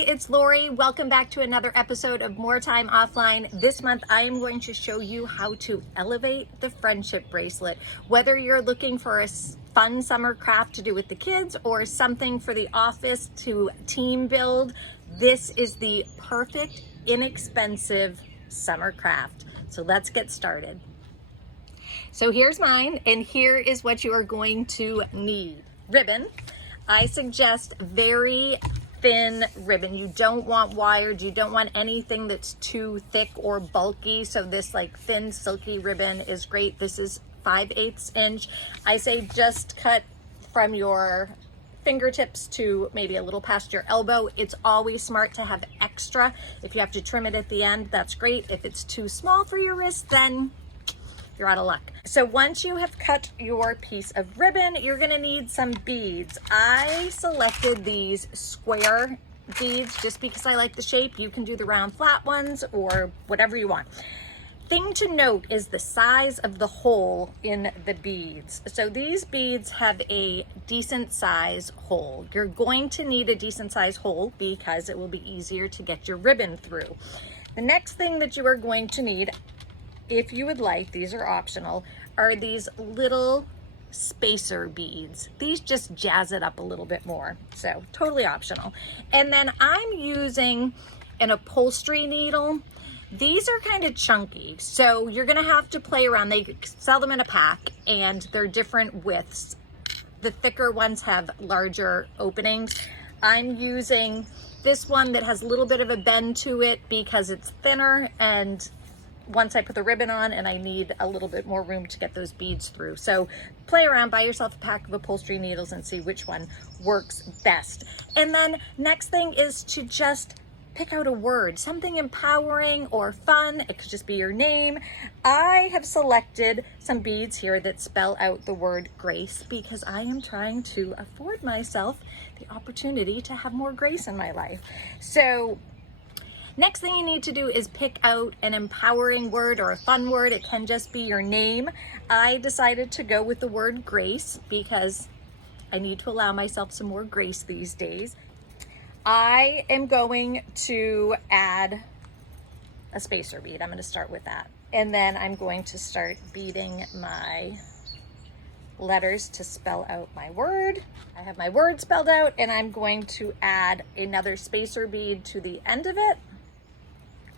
Hey, it's Lori. Welcome back to another episode of More Time Offline. This month, I am going to show you how to elevate the friendship bracelet. Whether you're looking for a fun summer craft to do with the kids or something for the office to team build, this is the perfect, inexpensive summer craft. So let's get started. So here's mine, and here is what you are going to need. Ribbon. I suggest very thin ribbon. You don't want wired, you don't want anything that's too thick or bulky. So this like thin silky ribbon is great. This is 5/8 inch. I say just cut from your fingertips to maybe a little past your elbow. It's always smart to have extra. If you have to trim it at the end, that's great. If it's too small for your wrist, then you're out of luck. So once you have cut your piece of ribbon, you're gonna need some beads. I selected these square beads just because I like the shape. You can do the round flat ones or whatever you want. Thing to note is the size of the hole in the beads. So these beads have a decent size hole. You're going to need a decent size hole because it will be easier to get your ribbon through. The next thing that you are going to need, if you would like, these are optional, are these little spacer beads. These just jazz it up a little bit more, so totally optional. And then I'm using an upholstery needle. These are kind of chunky, so you're gonna have to play around. They sell them in a pack and they're different widths. The thicker ones have larger openings. I'm using this one that has a little bit of a bend to it because it's thinner, and once I put the ribbon on, and I need a little bit more room to get those beads through. So play around, buy yourself a pack of upholstery needles and see which one works best. And then next thing is to just pick out a word, something empowering or fun. It could just be your name. I have selected some beads here that spell out the word grace because I am trying to afford myself the opportunity to have more grace in my life. So next thing you need to do is pick out an empowering word or a fun word. It can just be your name. I decided to go with the word grace because I need to allow myself some more grace these days. I am going to add a spacer bead. I'm going to start with that. And then I'm going to start beading my letters to spell out my word. I have my word spelled out, and I'm going to add another spacer bead to the end of it.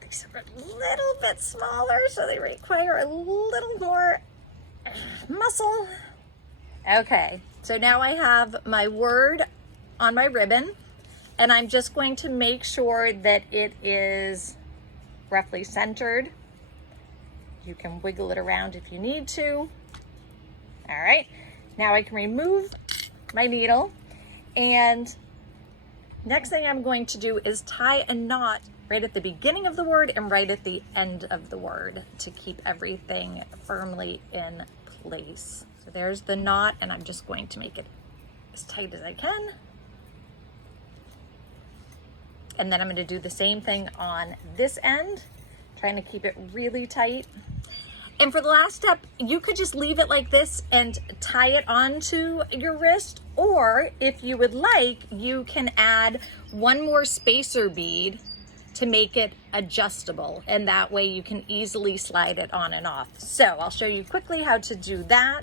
These are a little bit smaller, so they require a little more muscle. Okay, so now I have my word on my ribbon, and I'm just going to make sure that it is roughly centered. You can wiggle it around if you need to. All right, now I can remove my needle, and next thing I'm going to do is tie a knot right at the beginning of the word and right at the end of the word to keep everything firmly in place. So there's the knot, and I'm just going to make it as tight as I can. And then I'm going to do the same thing on this end, trying to keep it really tight. And for the last step, you could just leave it like this and tie it onto your wrist, or if you would like, you can add one more spacer bead to make it adjustable, and that way you can easily slide it on and off. So I'll show you quickly how to do that.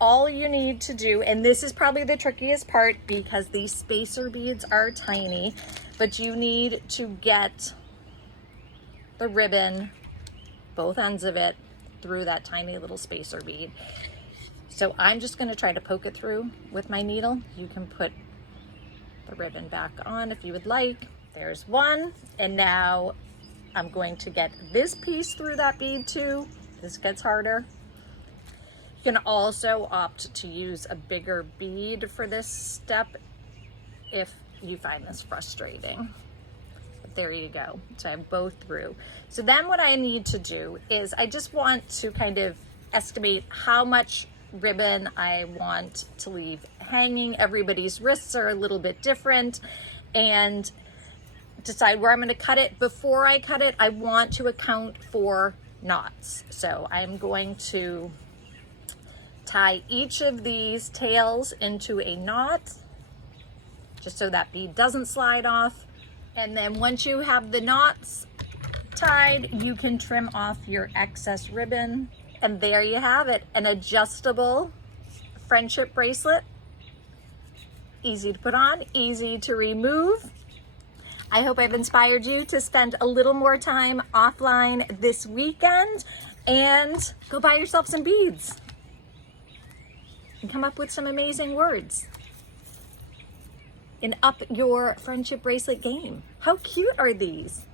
All you need to do, and this is probably the trickiest part because these spacer beads are tiny, but you need to get the ribbon, both ends of it, through that tiny little spacer bead. So I'm just going to try to poke it through with my needle. You can put the ribbon back on if you would like. There's one, and now I'm going to get this piece through that bead too. This gets harder. You can also opt to use a bigger bead for this step if you find this frustrating. But there you go. So I have both through. So then what I need to do is I just want to kind of estimate how much ribbon I want to leave hanging. Everybody's wrists are a little bit different, and decide where I'm going to cut it. Before I cut it, I want to account for knots. So I'm going to tie each of these tails into a knot just so that bead doesn't slide off. And then once you have the knots tied, you can trim off your excess ribbon. And there you have it, an adjustable friendship bracelet. Easy to put on, easy to remove. I hope I've inspired you to spend a little more time offline this weekend and go buy yourself some beads and come up with some amazing words and up your friendship bracelet game. How cute are these?